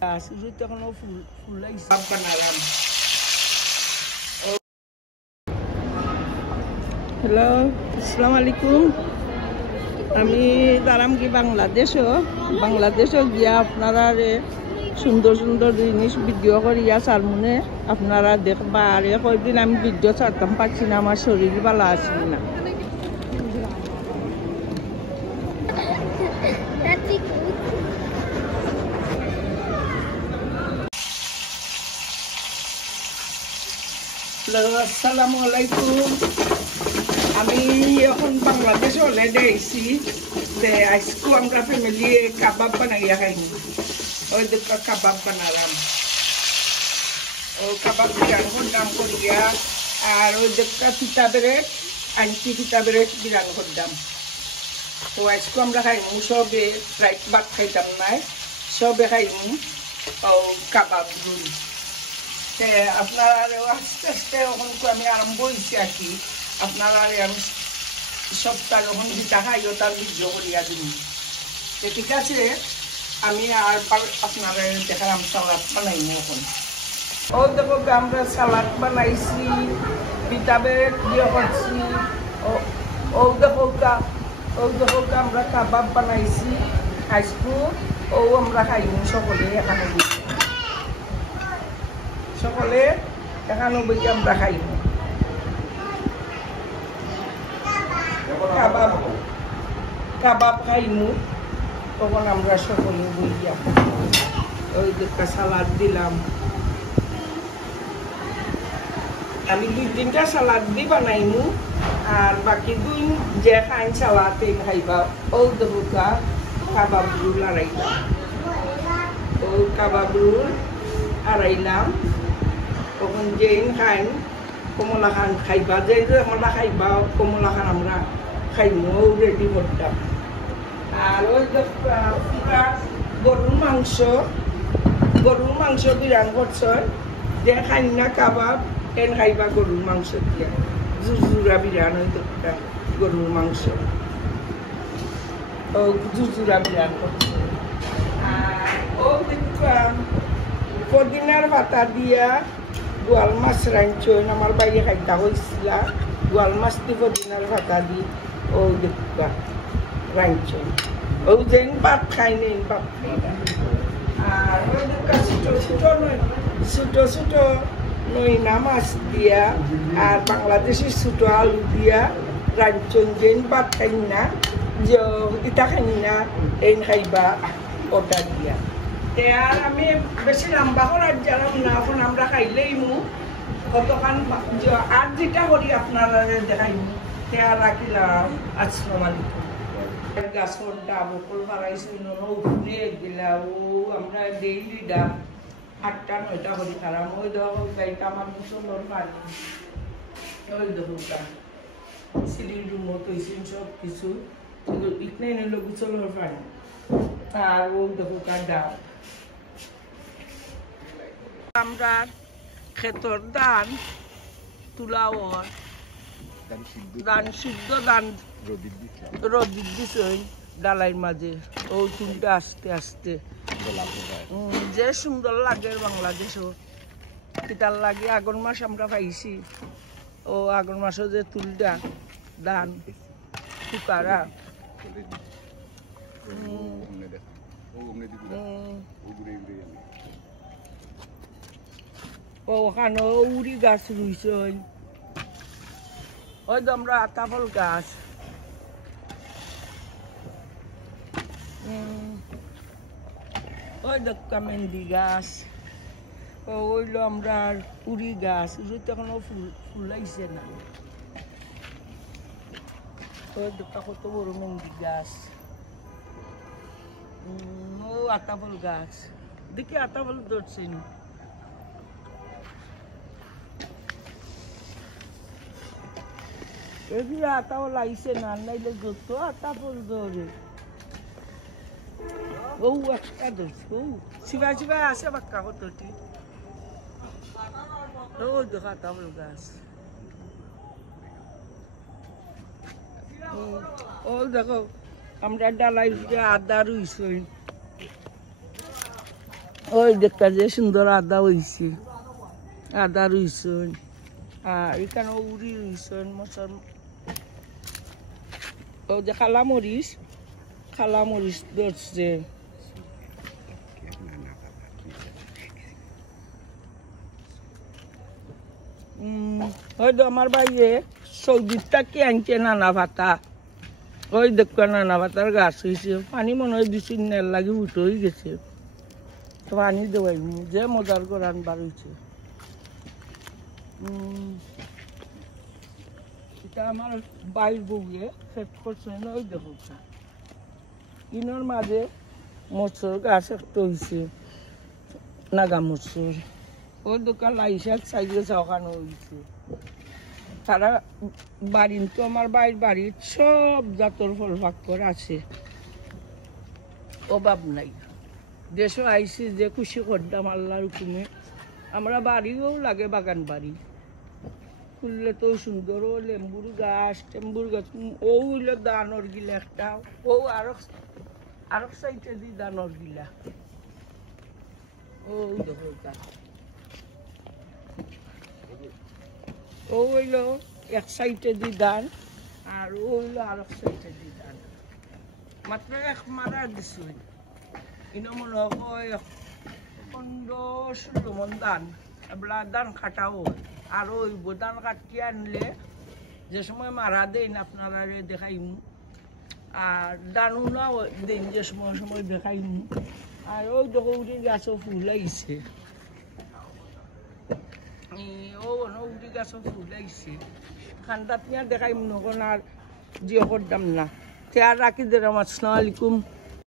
শুরুতে এখনো ফুল লাগছে বানালাম। হ্যালো, আসসালামু আলাইকুম। আমি দাঁড়াম কি বাংলাদেশও গিয়া আপনারা সুন্দর সুন্দর জিনিস ভিডিও করিয়া সারমুনে আপনারা দেখবা। আর কয়েকদিন আমি ভিডিও ছাড়তাম পারছি না, আমার শরীর ভালো আসছিল না। আসসালামু আলাইকুম। আমি এখন বাংলাদেশে অলরেডি আইছি। আজকে আমরা ফ্যামিলি কাবাব বানাইয়া খাইনি। ওই দুটো কাবাব বানালাম। ও কাবাব বিরান করলাম করিয়া। আর ওই দুটা ফিতা ব্রেড আনছি, ফিতা ব্রেড বিরান করলাম। তো আজকে আমরা খাইমু সবে, রাইট ভাত খাইতাম নাই, সবে খাইমু ও কাবাব রুল। আপনারা আস্তে আস্তে এখন আমি আরম্ভ হয়েছি আর কি। আপনারা আমি সপ্তাহ যখন যেটা খাইও তার ভিডিও করিয়া দিন। ঠিক আছে, আমি আর আপনারা দেখালাম সালাদ বানাইনি এখন। ও দেখো আমরা সালাদ বানাইছি, ভিটামিন দিয়ে করছি। ও দেখো আমরা কাবাব বানাইছি আজকে। ও আমরা খাইনি সকলে এখানে বই আমরা খাইনি কাবাব খাইমু। তখন আমরা সকলে বইয়া ওই দুটা সালাদ দিলাম। আমি 2-3টা সালাদ দি বানাইমু, আর বাকি 2 যে খাইন সালাদ এই খাইবা। ও দুটা কাবাব রুল আড়াইলাম। তখন যেইন খাইন কমলা খান খাইবা, যে আমরা খাইবা কমলা খান আমরা খাইমু রেডি করতাম। আর ওই গরুর মাংস বিরান করছে। যে খাই না কাবাব এন খাইবা গরুর মাংস দিয়া জুরজুরা বিরান। ওই দুটা গরুর মাংস ও জুরজুরা বিরান করছে। আর ও দেখতাম পদিনার পাতা দিয়া গোয়াল মাছ রাঁধছেন। আমার বাইরে খাইতা হয়েছিল গোয়াল মাছ দি পদিনার পাতা দি ও দেখবা রাঁধছেন। ও যেন ভাত খাই নেই ভাত খাই না। আর ওই দেখা ছোট নইনা মাছ দিয়া আর বাংলাদেশি ছোট আলু দিয়া রাঁধছেন। যেন ভাত খাই না, যে ইটা খাই না এই খাইবা ওটা দিয়া। আর আমি বেশি লম্বা করার জানাম না, এখন আমরা খাইলেই কতখান আর যেটা করি আপনারা দেখাইমু। রাখিলাম। আসসালামু আলাইকুম। গাছর ডাব ওপর বাড়াইছি উপরে গেলা। ও আমরা ডেইলি ডাব 8টা-9টা করি খারাপ। ওই দেখো গাইটা আমার মুসলর পানি। ওই দেখো সিঁড়ির রুমত হয়েছে সব কিছু, শুধু ইকনাই নিল গুছলর পানি। আর ও দেখো ডাব। আমরা ক্ষেতর ধান তুলাওয়ার ধান সিদ্ধ ধান রোদিত দিছে ডালাইর মাঝে। ও তুলতে আস্তে আস্তে যে সুন্দর লাগে বাংলাদেশও কিতার লাগে। আগুন মাস আমরা পাইছি। ও আগুন মাসও যে তুলটা ধান ফুকারা ওখানে উড়ি গাছ রুইছে। ওই তো আমরা আতাফল গাছ। ওই দেখা মেহেন্দি গাছ। ওইলো আমরা উড়ি গাছ। উড়িতে এখনো ফুল লাগছে না। ওই দেখা কত বড় মেহেন্দি গাছ। ও আতাফল গাছ। দেখি আতাফল ধরছেন। এগুলো আতাও লাগছে না, নাইলে যত আতা ফল ধরে। ও একটা ধরছে। ও শিবা আছে বাক্কা কতটি। ও দেখো আতা ফল গাছ। ও দেখো আমরা ডালাই আদা রুইছি। ওই দেখা যে সুন্দর আদা হয়েছে, আদা রুইছেন, আর এখানে উড়ি রুইছেন মশার। ও যে খালামরিচ ধরছে। হয়তো আমার বাইরে সৌদিরটা কি আনছে নানা পাতা, ওই দেখো নানা পাতার গাছ হয়েছে, পানি মনে হয় 2-3 দিনের লাগে উঠে হয়ে গেছে, তো পানি দেওয়াই যে মজার করে আনবার হয়েছে। এটা আমার বাইর বউয়ে সেট করছে, ওই দেখো ইনোর মাঝে মৎস্যর গাছ একটা হয়েছে, নাগা মৎস্যর। ওই দোকান লাই শাক সাইজে চাওয়ানো হয়েছে। তারা বাড়ির তো আমার বাড়ির সব জাতর ফল ফাক্কর আছে, অভাব নাই। দেশও আইসি যে খুশি করতাম আল্লাহর হুকুমে। আমরা বাড়িও লাগে বাগান বাড়ি খুললে তো সুন্দর, ও লেম্বুর গাছ টেম্বুর গাছ, ও হইল দানর গিলা একটা, ও আরো সাইটে দি দানর গিলা, ও ও হইল এক সাইডে দি দান, আর ও হইল আরেক সাইডে দি দান, মাত্র এক মারা দিছো। ইনো মনে হয় 15-16 মন দান, এবলা দান কাটাও। আর ওই ধান কাটিয়ে আনলে যে সময় মারা দেন আপনারা দেখাইম, আর দানও না দেন যে সময় দেখাইম। আর ওই দৌড়ি গাছও ফুল লাগিছে, ও উড়ি গাছও ফুল লাগিছে। ঠান্ডাত নিয়ে দেখাইম নখন আর জিও করতাম না। তে আর রাখি দিলাম। আসসালামু আলাইকুম।